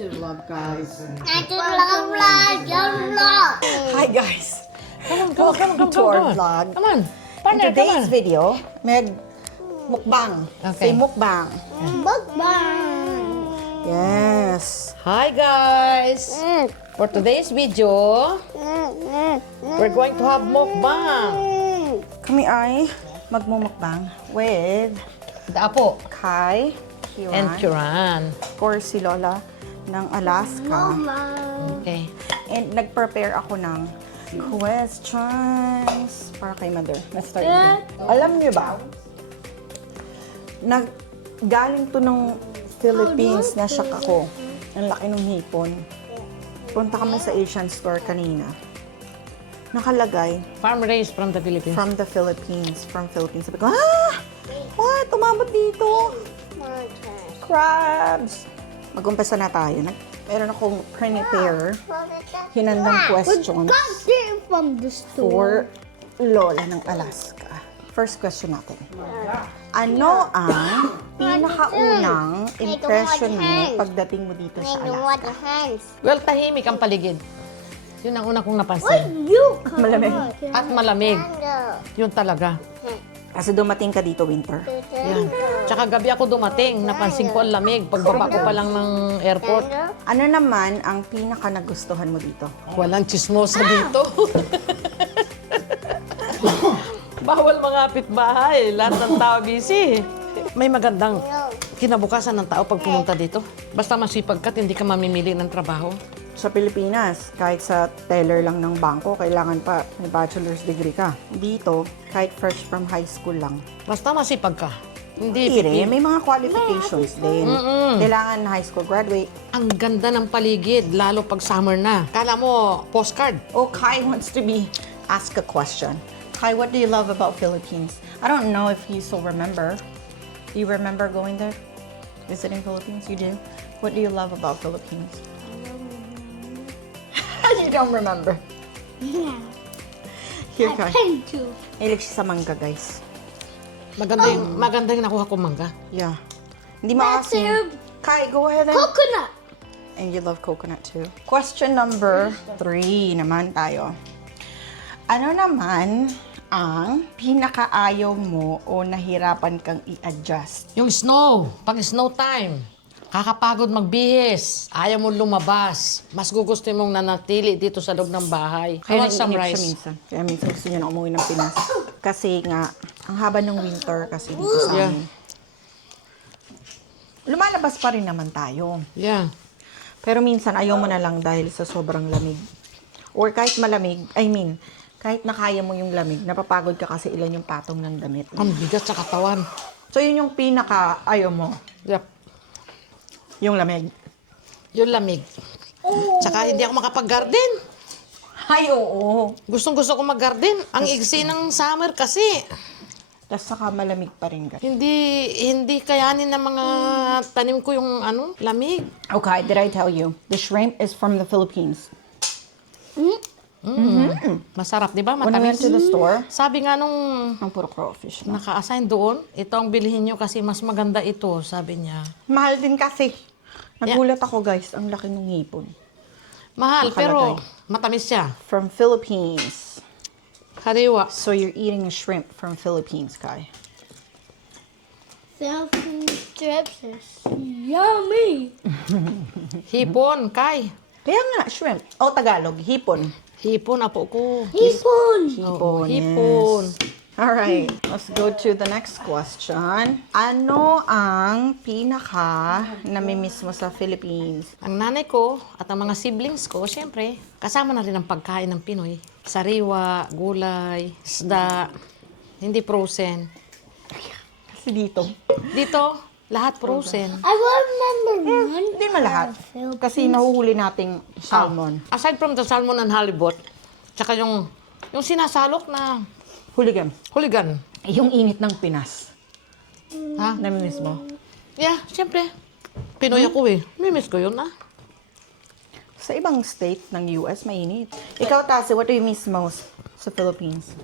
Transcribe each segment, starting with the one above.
to vlog, guys. Hi guys! Come on, Welcome to our vlog. Come on. In Partner, today's come on. video, mukbang. Say Okay. mukbang. Yes. Hi guys! For today's video, we're going to have mukbang. Kami ay magmumukbang with The Apo Kai, and Kiran, Kiran. of course si Lola ng Alaska. Okay. And nag-prepare ako ng questions para kay Mother. Let's start with it. Alam niyo ba, galing to ng Philippines na siya ako. Ang laki ng hipon. Punta kami sa Asian store kanina. Nakalagay, Farm raised from the Philippines. from the Philippines. From Philippines. Sabi ko, what? Tumabot dito. Crabs. Mag-umpisa na tayo. Meron akong prepare hinandang questions from the store. for Lola ng Alaska. First question natin. Ano ang pinakaunang impression mo pagdating mo dito sa Alaska? Well, tahimik ang paligid. Yun ang una kong napansin. Malamig. At malamig. Yun talaga. Kasi dumating ka dito winter. Yan. Tsaka gabi ako dumating, napansin ko ang lamig. Pagbaba ko pa lang ng airport, Ano naman ang pinaka nagustuhan mo dito? walang chismosa dito. Bawal mga kapitbahay, lahat ng tao busy. May magandang kinabukasan ng tao pag pumunta dito. Basta masipag ka, at hindi ka mamimili ng trabaho. Sa Pilipinas, kahit sa teller lang ng bangko, kailangan pa may bachelor's degree ka. Dito, kahit fresh from high school lang. Basta masipag ka. Hindi Hindi rin, may mga qualifications din. Kailangan high school graduate. Ang ganda ng paligid, lalo pag summer na. Kala mo, postcard. Oh, Kai wants to ask a question. Kai, what do you love about Philippines? I don't know if you still remember. Do you remember going there? Visiting Philippines? You do? What do you love about Philippines? You don't remember. Yeah. Here, Kai. Thank you. Hilig siya sa mangga, guys. Maganda yung nakuha ko mangga. Yeah. Hindi maasim. Massive. Kai, go ahead and... Coconut. And you love coconut too. Question number 3 naman tayo. Ano naman ang pinakaayaw mo o nahirapan kang i-adjust? Yung snow, pag snow time, kakapagod magbihis, ayaw mo lumabas. Mas gugusto mong nanatili dito sa loob ng bahay. Kaya naiinip some siya rice. minsan. Kaya minsan gusto niya na umuwi ng Pinas. Kasi nga, ang haba ng winter kasi dito sa Yeah. amin. Lumalabas pa rin naman tayo. Yeah. Pero minsan ayaw mo na lang dahil sa sobrang lamig. Or kahit malamig, kahit nakaya mo yung lamig, napapagod ka kasi ilan yung patong ng damit. Ang bigat sa katawan. So yun yung pinaka-ayaw mo, Yep. yung lamig. Yung lamig. Tsaka hindi ako makapag-garden. Ay, oo. Gustong-gusto ko mag-garden. Ang igsi ng summer kasi. Tapos saka malamig pa rin ka. Hindi kayanin ng mga tanim ko yung lamig. Okay, did I tell you? The shrimp is from the Philippines. Masarap, di ba? When I went Matamis. to the store, Sabi nga nung ang puro crawfish na. naka-assign doon, ito ang bilhin nyo kasi mas maganda ito, sabi niya. Mahal din kasi. Nagulat ako guys, ang laki ng hipon. Mahal, pero Nakalagay. matamis siya. From Philippines. Kariwa. So you're eating a shrimp from Philippines, Kai. Thousand strips is yummy. Hipon, Kay. Kaya nga, shrimp. O, Tagalog, hipon. Hipon, apo ko. Hipon. Hipon, hipon. yes. Alright, let's go to the next question. Ano ang pinaka namimiss mo sa Philippines? Ang nanay ko at ang mga siblings ko, siyempre, kasama na rin ang pagkain ng Pinoy. Sariwa, gulay, isda, hindi frozen. Kasi dito. Dito, lahat frozen. I remember one. Hindi man lahat. Kasi nahuhuli nating salmon. Aside from the salmon and halibut, tsaka yung sinasalok na Hooligan. huligan. Yung init ng Pinas. Ha? Namimiss mo? Yeah, siyempre. Pinoy ako eh. Mimiss ko yun Sa ibang state ng US, mainit. Ikaw, Tasi, what do you miss most sa Philippines?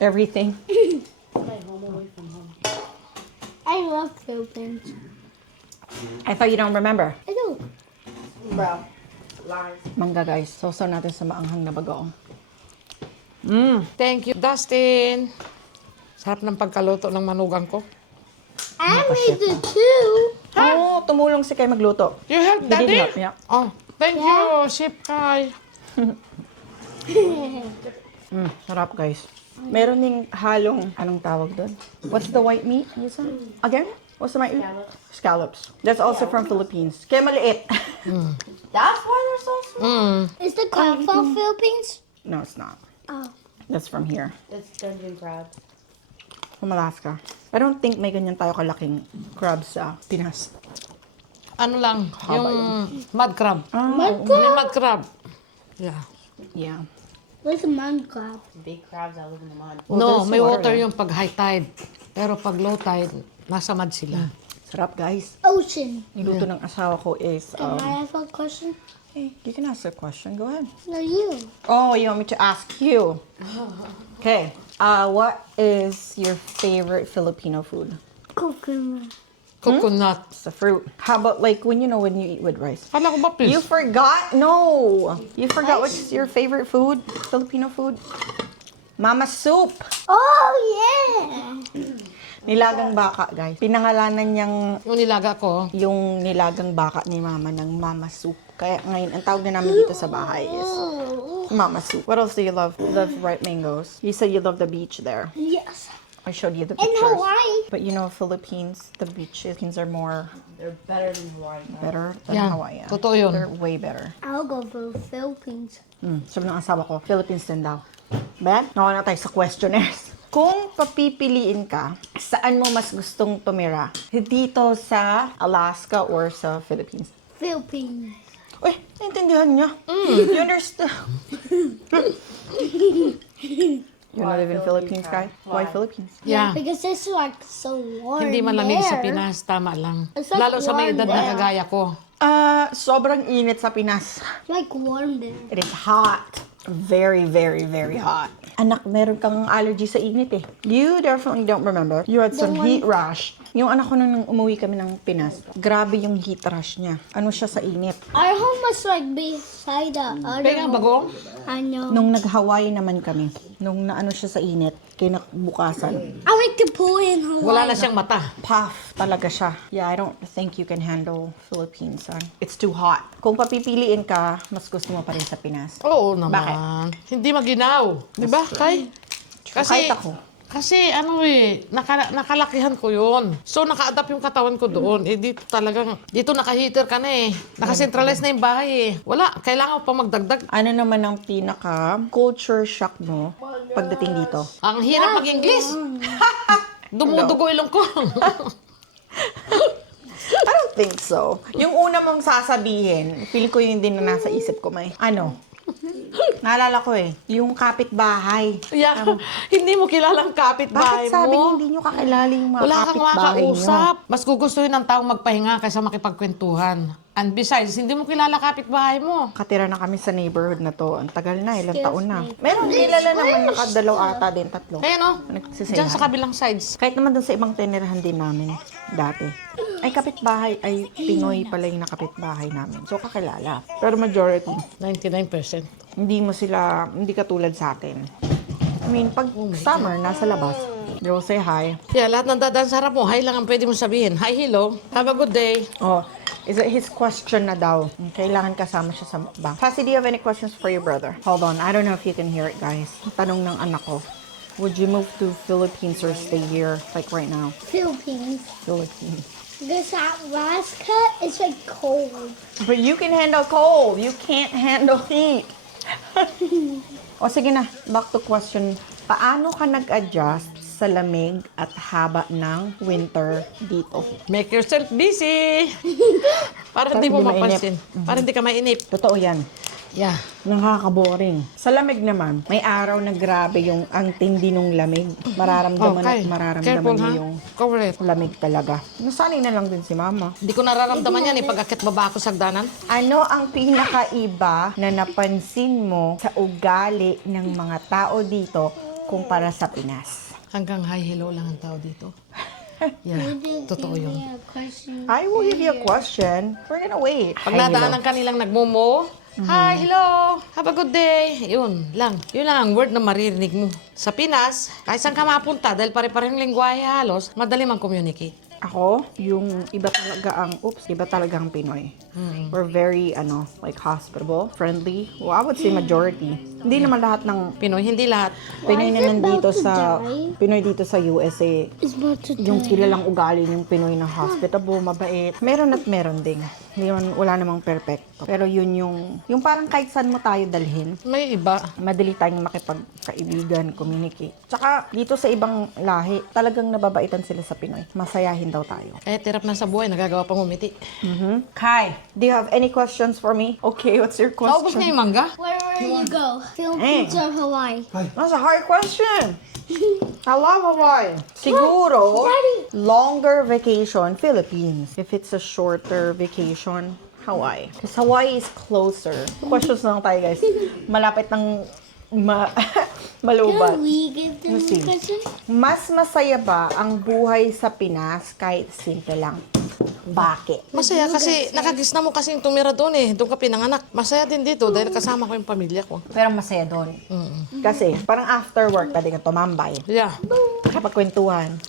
Everything. I love Philippines. I thought you don't remember. I don't. Bro. Mangga guys. Sausaw natin sa maanghang na bagoong. Thank you, Dustin. Sarap ng pagkaluto ng manugang ko. I made it too. Oh, tumulong si Kai magluto. You help, He did Daddy? help, yeah. Oh, thank you, Chef Kai. Sarap guys. Meron ding halong, anong tawag doon? What's the white meat you said? Again? What's the white meat? Scallops. That's also from Philippines. Kaya maliit. That's why they're so small. Is the crab from Philippines? No, it's not. Oh. That's from here. It's dungeon crabs. From Alaska. I don't think may ganyan tayo kalaking crabs sa Pinas. Ano lang, yung mud crab. Mud Yung crab? mud crab. Yeah. Yeah. What's a mud crab? Big crabs that live in the mud. No, there's may water water yan. yung pag high tide. Pero pag low tide, nasa mud sila. Sarap guys. Ocean. Niluto ng asawa ko is, Can I ask a question? hey, you can ask a question. Go ahead. No, you. Oh, you want me to ask you? Okay. What is your favorite Filipino food? Coconut. Coconut. It's a fruit. How about like when you eat with rice? Kala ko ba, please? You forgot? No. You forgot what's your favorite food? Filipino food? Mama soup. Oh, yeah. Nilagang baka, guys. Pinangalanan niyang Yung nilaga ko, yung nilagang baka ni Mama ng Mama soup. Kaya ngayon, ang tawag na namin dito sa bahay is Mama soup. What else do you love? You love ripe mangoes. You said you love the beach there. Yes. I showed you the In pictures. Hawaii. But you know, Philippines, the beaches are more They're better than Hawaii. better than Yeah, Hawaii. totoo yun. They're way better. I'll go for the Philippines. Sabi ng asawa ko, Philippines din daw. Ben, nakuha na tayo sa questionnaires. Kung papipiliin ka, saan mo mas gustong tumira? Dito sa Alaska or sa Philippines? Philippines. Uy, naintindihan niya. You understand? You wanna live in Philippines, guy? Why Philippines? yeah. Because it's like so warm Hindi malamig sa there. Pinas, tama lang. It's like Lalo sa may warm edad na there. kagaya ko. Sobrang init sa Pinas. It's like warm there. It is hot. Very, very, very hot. Anak, meron kang allergy sa init eh. You definitely don't remember. You had some heat rash. Yung anak ko nung umuwi kami ng Pinas, grabe yung heat rash niya. Ano siya sa init. Our home was like beside the other Kaya nga home. bagong, I know. Nung nag-Hawaii naman kami, nung naano siya sa init, kinabukasan, I like to pull in Hawaii. wala na siyang mata. puff talaga siya. Yeah, I don't think you can handle Philippines, son. It's too hot. Kung papipiliin ka, mas gusto mo pa rin sa Pinas. Oo naman. Hindi maginaw. Di ba, Kay? Kahit ako. Kasi ano nakalakihan ko yun. So naka-adapt yung katawan ko doon. Eh dito talagang, dito naka-heater ka na eh. Naka-centralize na yung bahay eh. Wala, kailangan pa magdagdag. Ano naman ang pinaka-culture shock mo pagdating dito? Ang hirap mag-English. Dumudugo ilong ko. I don't think so. Yung una mong sasabihin, feeling ko yun din na nasa isip ko, may ano? Naalala ko eh, yung kapitbahay. Yeah, hindi mo kilalang kapitbahay Bakit sabi mo. hindi nyo kakilala yung mga Wala kang kapitbahay nyo? makausap. Mas gugustuhin ng taong magpahinga kaysa makipagkwentuhan. And besides, hindi mo kilala kapitbahay mo. Katira na kami sa neighborhood na to. Ang tagal na, ilang Excuse taon na. me. Meron kilala naman, nakadalaw ata din, tatlo. Kaya no, Nagsisay dyan hi. sa kabilang sides. Kahit naman dun sa ibang tinirahan din namin dati. Ay kapitbahay, ay Pinoy pala yung nakapitbahay namin. So kakilala. Pero majority, 99%. hindi katulad sa atin. I mean, pag summer, nasa labas, they will say hi. Yeah, lahat ng dadaan sa harap mo, hi lang ang pwede mong sabihin. Hi, hello, have a good day. Oh, is it his question na daw? Kailangan kasama siya sa mukbang. Cassie, do you have any questions for your brother? Hold on, I don't know if you can hear it, guys. Tanong ng anak ko. Would you move to Philippines or stay here, like right now? Philippines. Philippines. Because Alaska is like cold. But you can handle cold. You can't handle heat. O sige na, back to question. Paano ka nag-adjust sa lamig at haba ng winter dito? Make yourself busy. Para hindi mo hindi mainip. mapansin. Para hindi ka mainip. Totoo yan. Yeah. Nakaka-boring. Sa lamig naman, may araw na grabe yung ang tindi ng lamig. Mararamdaman at mararamdaman Careful, mo ha? yung Cover it. lamig talaga. Nasanay na lang din si mama. Hindi ko nararamdaman yan eh pag akit baba ako sa hagdanan. Ano ang pinakaiba na napansin mo sa ugali ng mga tao dito kumpara sa Pinas? Hanggang hi, hello lang ang tao dito. Yeah, You didn't totoo give yun. me a question. I will give you a question. We're gonna wait. Pag nadaanan kanilang nagmumo, hi, hello, have a good day. Yun lang. Yun lang ang word na maririnig mo. Sa Pinas, kahit saan ka mapunta, dahil pare-parehong lingwahe halos, madali mag-communicate. Ako, yung iba talaga ang Pinoy. We're very, like hospitable, friendly. Well, I would say majority. Hindi naman lahat ng Pinoy, hindi lahat. Pinoy na is it nandito about to sa die? Pinoy dito sa USA. It's about to Yung die. kilalang ugali yung Pinoy na hospitable, mabait. Meron at meron ding. Wala namang perfecto. Pero yun yung parang kahit saan mo tayo dalhin, May iba. madali tayong makipagkaibigan, communicate. Tsaka dito sa ibang lahi, talagang nababaitan sila sa Pinoy. Masayahin daw tayo. Kahit hirap na sa buhay, nagagawa pang umiti. Kai, do you have any questions for me? Okay, what's your Naubos question? niya yung mangga? Where will you go? Philippines or Hawaii? That's a hard question. I love Hawaii. Siguro, longer vacation, Philippines. If it's a shorter vacation, Hawaii. Because Hawaii is closer. Questions lang tayo, guys. Malapit ng malubat. Can we give them Let's see. a question? Mas masaya ba ang buhay sa Pinas kahit simple lang? Bakit? Masaya kasi nakagis na mo kasi yung tumira doon eh. Doon ka pinanganak. Masaya din dito dahil kasama ko yung pamilya ko. Pero masaya doon. Kasi, parang after work, pwede ka tumambay. Yeah. Kapagkwentuhan.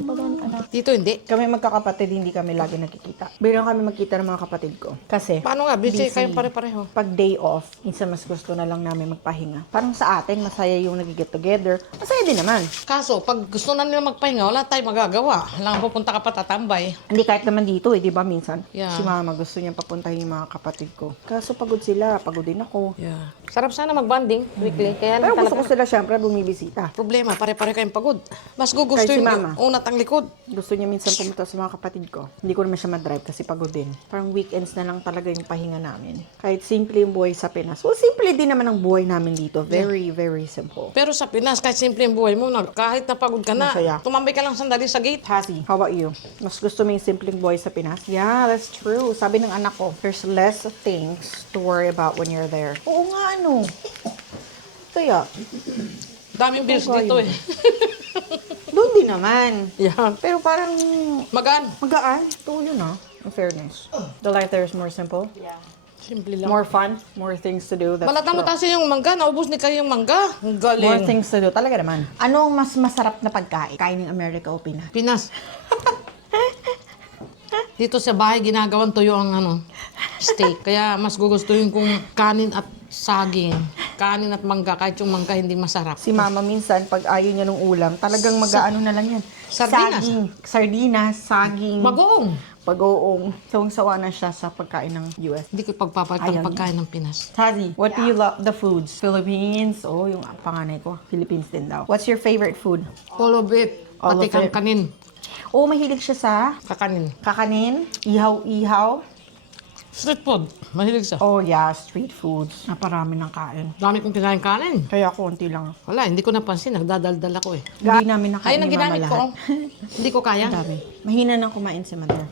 Dito hindi. Kami magkakapatid, hindi kami lagi nakikita. Biro kami magkita ng mga kapatid ko. Kasi, Paano nga? Busy kayong pare-pareho. pag day off, minsan mas gusto na lang namin magpahinga. Parang sa atin, masaya yung nag-get together. Masaya din naman. Kaso, pag gusto na nila magpahinga, wala tayong magagawa. Lang pupunta ka pa tatambay. Hindi kahit naman dito di ba minsan? Yeah. Si mama gusto niya papuntahin yung mga kapatid ko. Kaso pagod sila, pagod din ako. Yeah. Sarap sana mag-bonding weekly. Kaya Pero lang gusto ko talaga. sila syempre bumibisita. Problema, pare-pare kayong pagod. Mas gugusto Kahit si yung mama. unat ang likod. Gusto niya minsan pumunta sa mga kapatid ko. Hindi ko naman siya madrive kasi pagod din. Parang weekends na lang talaga yung pahinga namin. Kahit simple yung buhay sa Pinas. Well, simple din naman ang buhay namin dito. Very, very simple. Pero sa Pinas, kahit simple yung buhay mo, kahit napagod ka na, Masaya. tumambay ka lang sandali sa gate. Cassie, how about you? Mas gusto mo yung simpleng buhay sa Pinas? Yeah, that's true. Sabi ng anak ko, there's less things to worry about when you're there. Oo nga, ano? Kaya, Daming bills dito eh. doon din naman. Yeah. Pero parang Magaan. magaan. Ito yun ah. In fairness. The life there is more simple. Yeah. Simple lang. More fun. More things to do. That's Malata mo true. kasi yung mangga, naubos ni kayo yung mangga. Ang More galing. things to do. Talaga naman. Ano ang mas masarap na pagkain? Kain ng America o Pinas? Pinas. Dito sa bahay, ginagawan tuyo ang steak. Kaya mas gugustuhin kong kanin at saging. Kanin at mangga, kahit yung mangga hindi masarap. Si mama minsan, pag ayaw niya ng ulam, talagang mag-ano na lang yan. Sardinas. Saging. Sardinas, saging. Bagoong. Pag-oong. Sawang-sawa na siya sa pagkain ng US. Hindi ko pagpapalit Ayaw ang pagkain ng Pinas. Tazi, what do you love the foods? Philippines? Oh, yung panganay ko. Philippines din daw. What's your favorite food? All of it. All Pati of it. kanin. Oh, mahilig siya sa Kakanin. kakanin, ihaw-ihaw. Street food. Mahilig siya. Oh yeah, street foods. Naparami ng kain. Dami kong kinain kanin. Kaya konti lang. Wala, hindi ko napansin. Nagdadaldal ako eh. Hindi namin nakain Ayun ang ni mama ginamit ko. lahat. Hindi ko kaya. Dami. Mahina nang kumain si mother.